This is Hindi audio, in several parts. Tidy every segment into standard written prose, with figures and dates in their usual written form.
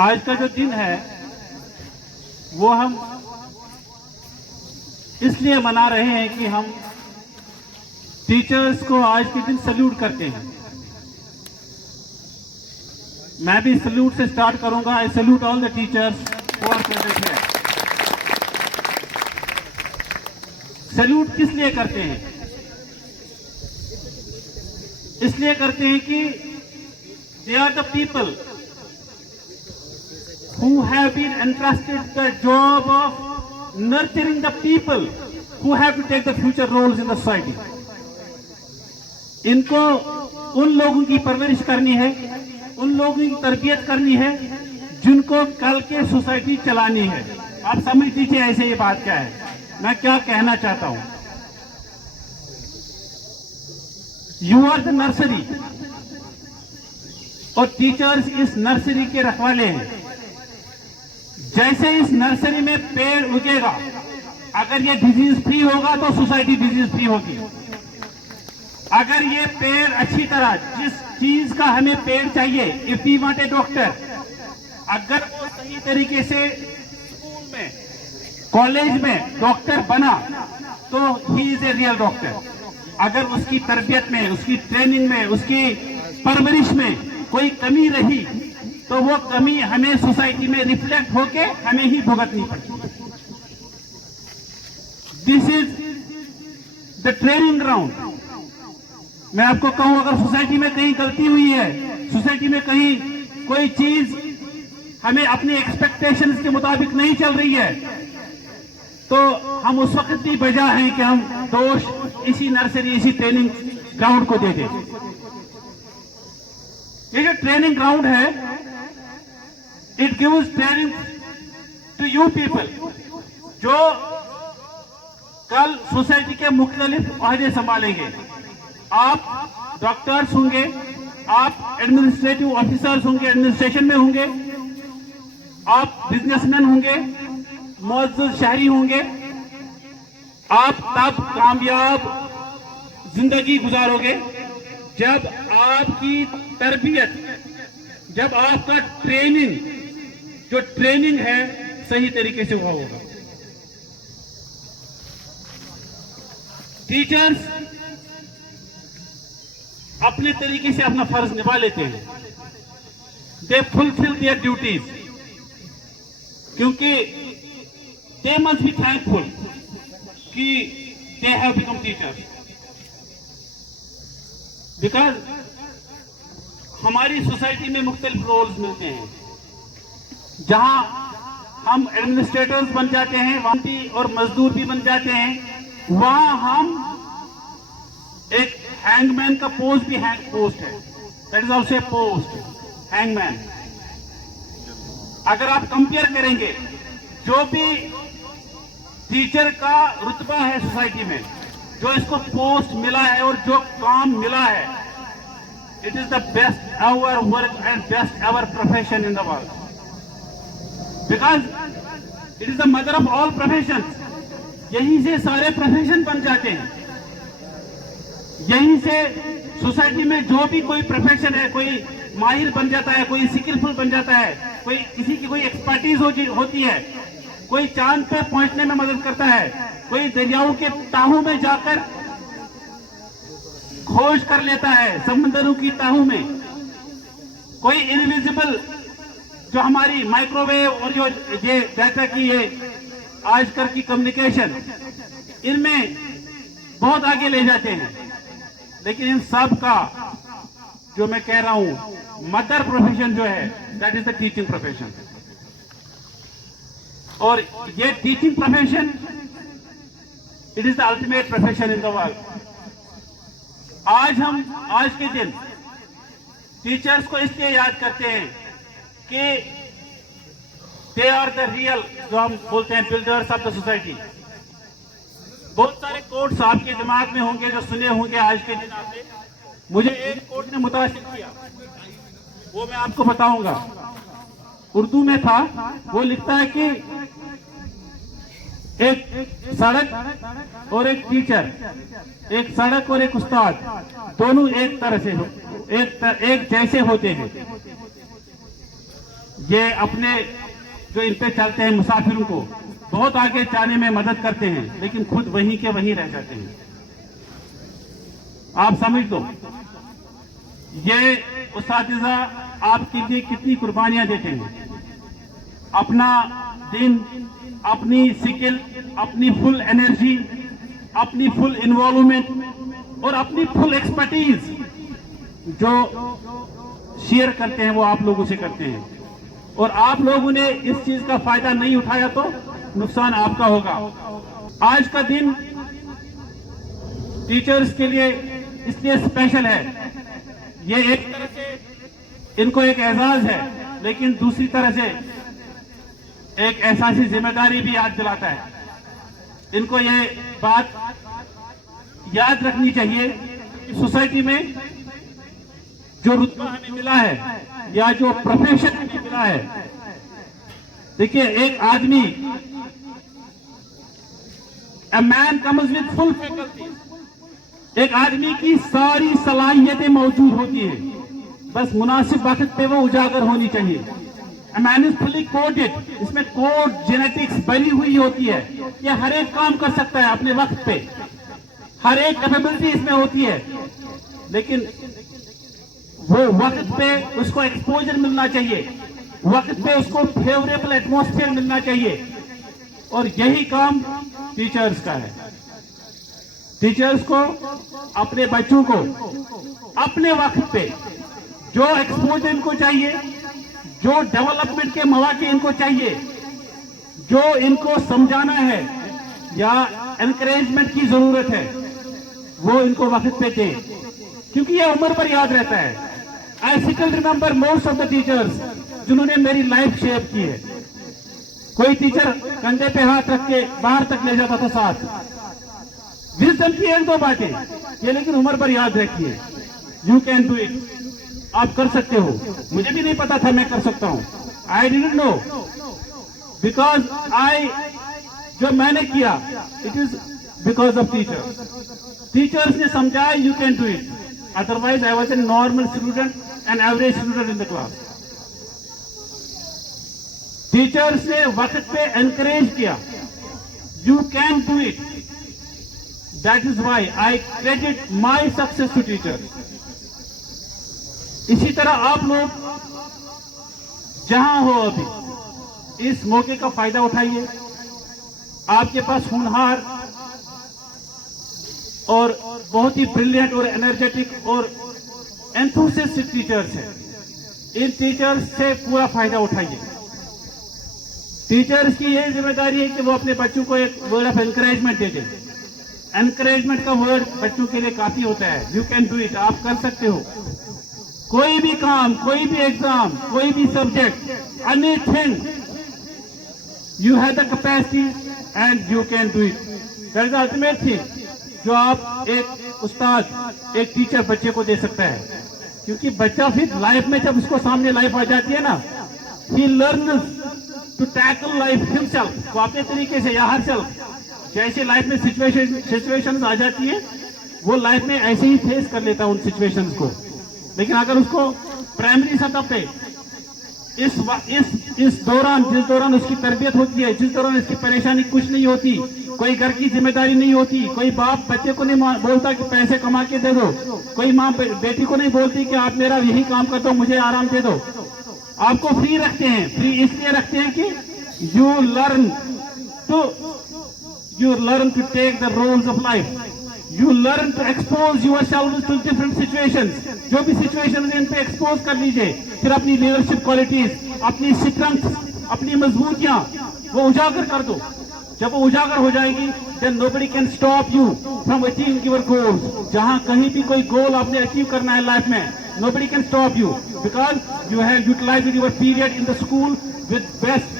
आज का जो दिन है वो हम इसलिए मना रहे हैं कि हम टीचर्स को आज के दिन सल्यूट करते हैं। मैं भी सल्यूट से स्टार्ट करूंगा। I salute all the teachers who are present here. Salute किस लिए करते हैं? इसलिए करते हैं कि they are the people who have been entrusted the job of nurturing the people who have to take the future roles in the society. इनको उन लोगों की परवरिश करनी है, उन लोगों की तरबियत करनी है जिनको कल के सोसाइटी चलानी है। आप समझ लीजिए ऐसे ये बात क्या है, मैं क्या कहना चाहता हूं। यू आर द नर्सरी और टीचर्स इस नर्सरी के रखवाले हैं। जैसे इस नर्सरी में पेड़ उगेगा, अगर ये डिजीज फ्री होगा तो सोसाइटी डिजीज फ्री होगी। अगर ये पेड़ अच्छी तरह, जिस चीज का हमें पेड़ चाहिए, if we want a doctor, अगर वो सही तरीके से स्कूल में, कॉलेज में डॉक्टर बना तो he is a real doctor. अगर उसकी तरबियत में, उसकी ट्रेनिंग में, उसकी परवरिश में कोई कमी रही तो वो कमी हमें सोसाइटी में रिफ्लेक्ट होके हमें ही भुगतनी पड़ती। This is the training ground. मैं आपको कहूं, अगर सोसाइटी में कहीं गलती हुई है, सोसाइटी में कहीं कोई चीज हमें अपनी एक्सपेक्टेशंस के मुताबिक नहीं चल रही है, तो हम उस वक्त भी बजा हैं कि हम दोष इसी नर्सरी, इसी ट्रेनिंग ग्राउंड को दे दें। ये जो ट्रेनिंग ग्राउंड है, it gives training to you people जो कल सोसाइटी के मुख्तलिफ ओहदे संभालेंगे। आप डॉक्टर्स होंगे, आप एडमिनिस्ट्रेटिव ऑफिसर्स होंगे, एडमिनिस्ट्रेशन में होंगे, आप बिजनेसमैन होंगे, मुअज़्ज़िज़ शहरी होंगे। आप तब कामयाब जिंदगी गुजारोगे जब आपकी तरबियत, जब आपका ट्रेनिंग, जो ट्रेनिंग है, सही तरीके से हुआ होगा। टीचर्स अपने तरीके से अपना फर्ज निभा लेते हैं। दे फुलफिल देयर ड्यूटीज, क्योंकि दे मस्ट बी थैंकफुल कि they have become teachers, because हमारी सोसाइटी में मुख्तलिफ रोल्स मिलते हैं। जहां हम एडमिनिस्ट्रेटर्स बन जाते हैं, वहां भी, और मजदूर भी बन जाते हैं, वहां हम एक हैंगमैन का पोस्ट भी हैंग पोस्ट है, that is also a post, hangman. अगर आप कंपेयर करेंगे, जो भी टीचर का रुतबा है सोसाइटी में, जो इसको पोस्ट मिला है और जो काम मिला है, it is the best ever work and best ever profession in the world, because it is the mother of all profession. यहीं से सारे प्रोफेशन बन जाते हैं। यहीं से सोसाइटी में जो भी कोई प्रोफेशन है, कोई माहिर बन जाता है, कोई स्किलफुल बन जाता है, कोई किसी की कोई एक्सपर्टीज होती है, कोई चांद पे पहुंचने में मदद करता है, कोई दरियाओं के ताहू में जाकर खोज कर लेता है, समंदरों की ताहू में, कोई इनविजिबल, जो हमारी माइक्रोवेव और जो ये डाटा की ये आजकल की कम्युनिकेशन, इनमें बहुत आगे ले जाते हैं। लेकिन इन सब का जो मैं कह रहा हूं, मदर प्रोफेशन जो है, that is the teaching profession. और ये teaching profession, it is the ultimate profession in the world. आज के दिन टीचर्स को इसलिए याद करते हैं कि दे आर द रियल, जो हम बोलते हैं, बिल्डर्स ऑफ द सोसाइटी। बहुत सारे कोट्स आपके दिमाग में होंगे जो सुने होंगे आज के दिन आपने। मुझे एक कोट ने मुतासिर किया, वो मैं आपको बताऊंगा। उर्दू में था, वो लिखता है कि एक सड़क और एक टीचर, एक सड़क और एक उस्ताद, दोनों एक तरह से एक जैसे होते हैं। ये अपने जो इन पे चलते हैं मुसाफिरों को बहुत आगे जाने में मदद करते हैं, लेकिन खुद वहीं के वहीं रह जाते हैं। आप समझ लो, ये उस्तादिज़ा आपके लिए कितनी कुर्बानियां देते हैं। अपना दिन, अपनी स्किल, अपनी फुल एनर्जी, अपनी फुल इन्वॉल्वमेंट और अपनी फुल एक्सपर्टीज जो शेयर करते हैं वो आप लोगों से करते हैं। और आप लोगों ने इस चीज का फायदा नहीं उठाया तो नुकसान आपका होगा। आज का दिन टीचर्स के लिए इसलिए स्पेशल है, ये एक तरह से इनको एक एजाज है, लेकिन दूसरी तरह से एक एहसासी जिम्मेदारी भी याद दिलाता है। इनको ये बात याद रखनी चाहिए कि सोसाइटी में जो रुतबा हमें मिला है या जो प्रोफेशन हमें मिला है, देखिए एक आदमी, a man comes with full faculty, एक आदमी की सारी सलाहियतें मौजूद होती हैं, बस मुनासिब वक्त पे वो उजागर होनी चाहिए। A man is fully coded, इसमें कोड जेनेटिक्स भरी हुई होती है, ये हर एक काम कर सकता है अपने वक्त पे, हर एक कैपेबिलिटी इसमें होती है, लेकिन वो वक्त पे उसको एक्सपोजर मिलना चाहिए, वक्त पे उसको फेवरेबल एटमॉस्फेयर मिलना चाहिए। और यही काम टीचर्स का है। टीचर्स को अपने बच्चों को अपने वक्त पे जो एक्सपोजर इनको चाहिए, जो डेवलपमेंट के मौके इनको चाहिए, जो इनको समझाना है या एनकरेजमेंट की जरूरत है, वो इनको वक्त पे दें, क्योंकि ये उम्र पर याद रहता है। I still remember most of the teachers जिन्होंने मेरी लाइफ शेप की है। कोई टीचर कंधे पे हाथ रख के बाहर तक ले जाता था साथ, विजडम की एक दो बातें ये, लेकिन उम्र पर याद रहती है। यू कैन डू इट, आप कर सकते हो। मुझे भी नहीं पता था मैं कर सकता हूं, आई डिडंट नो, बिकॉज जो मैंने किया it is because of teachers. Teachers ने समझाया you can do it, otherwise I was a normal student and average student in the class. Teachers ने वक्त पे एनकरेज किया, you can do it, that is why I credit my success to teachers. इसी तरह आप लोग जहां हो अभी इस मौके का फायदा उठाइए। आपके पास होनहार और बहुत ही ब्रिलियंट और एनर्जेटिक और एंथुसियास्टिक टीचर्स हैं। इन टीचर्स से पूरा फायदा उठाइए। टीचर्स की यह जिम्मेदारी है कि वो अपने बच्चों को एक वर्ड ऑफ एनकरेजमेंट दे दें। एनकरेजमेंट का वर्ड बच्चों के लिए काफी होता है। यू कैन डू इट, आप कर सकते हो। कोई भी काम, कोई भी एग्जाम, कोई भी subject, anything, you have the capacity and you can do it. That is the ultimate thing जो आप एक उस्ताद, एक टीचर बच्चे को दे सकता है। क्योंकि बच्चा फिर लाइफ में जब उसको सामने लाइफ आ जाती है ना, he learns to tackle life himself, वो अपने तरीके से या हर सेल्फ जैसे लाइफ में सिचुएशंस आ जाती है वो लाइफ में ऐसे ही फेस कर लेता है उन सिचुएशंस को। लेकिन अगर उसको प्राइमरी सतह पे इस दौरान, जिस दौरान उसकी तरबियत होती है, जिस दौरान इसकी परेशानी कुछ नहीं होती, कोई घर की जिम्मेदारी नहीं होती, कोई बाप बच्चे को नहीं बोलता कि पैसे कमा के दे दो, कोई माँ बेटी को नहीं बोलती कि आप मेरा यही काम कर दो, मुझे आराम दे दो। आपको फ्री रखते हैं। फ्री इसलिए रखते हैं कि you learn to take the roles of life, you learn to expose yourself to different situations. जो भी सिचुएशंस इन पे एक्सपोज कर लीजिए, फिर अपनी लीडरशिप क्वालिटीज, अपनी स्ट्रेंथ, अपनी मजबूतियां वो उजागर कर दो। जब वो उजागर हो जाएगी, then nobody can stop you from achieving your goals. जहां कहीं भी कोई गोल आपने अचीव करना है लाइफ में, nobody can stop you because you have utilized your period in the school with best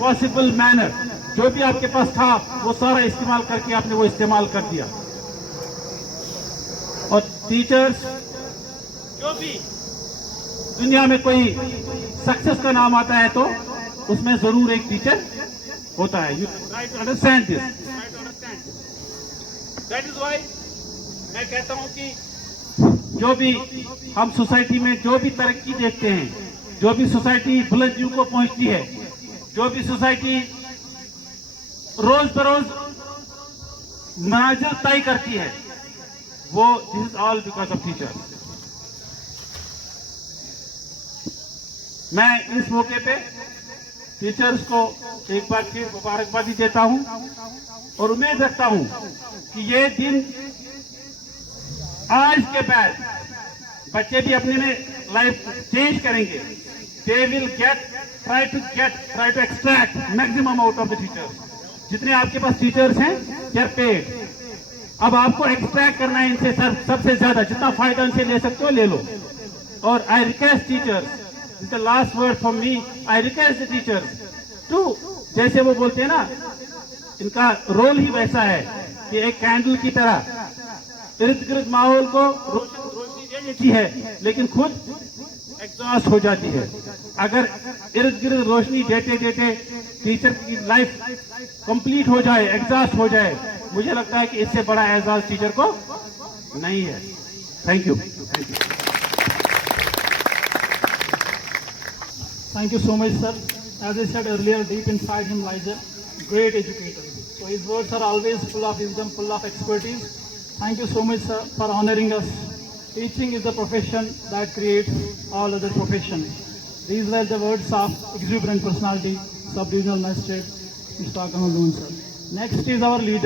possible manner. जो भी आपके पास था वो सारा इस्तेमाल करके आपने वो इस्तेमाल कर दिया। और टीचर्स, जो भी दुनिया में कोई सक्सेस का नाम आता है तो उसमें जरूर एक टीचर होता है। You try to understand this, that is why मैं कहता हूं कि जो भी हम सोसाइटी में जो भी तरक्की देखते हैं जो भी सोसाइटी बुलंदियों को पहुंचती है, जो भी सोसाइटी रोज बरोज मनाजिल तय करती है, वो this is all because of teachers. मैं इस मौके पे टीचर्स को एक बार फिर मुबारकबादी देता हूं और उम्मीद रखता हूं कि ये दिन आज के बाद बच्चे भी अपने में लाइफ चेंज करेंगे। They will try to extract maximum out of the teachers. जितने आपके पास टीचर्स हैं दे आर पेड, अब आपको एक्सट्रैक्ट करना है इनसे सबसे ज्यादा, जितना फायदा इनसे ले सकते हो ले लो। और I request teachers, this the last word for me, I request the teachers to, जैसे वो बोलते हैं ना, इनका रोल ही वैसा है कि एक कैंडल की तरह इर्द गिर्द माहौल को रोशनी दे देती है, लेकिन खुद एग्जॉस्ट हो जाती है। अगर इर्द गिर्द रोशनी देते देते टीचर की लाइफ कंप्लीट हो जाए, एग्जॉस्ट हो जाए, मुझे लगता है कि इससे बड़ा एजाज टीचर को नहीं है। Thank you. Thank you so much, sir. As I said earlier, deep inside him lies a great educator. So his words are always full of wisdom, full of expertise. Thank you so much, sir, for honoring us. Teaching is the profession that creates all other professions. These were the words of exuberant personality, Sub-Regional Magistrate, Mr. Akanuddin, sir. Next is our leader.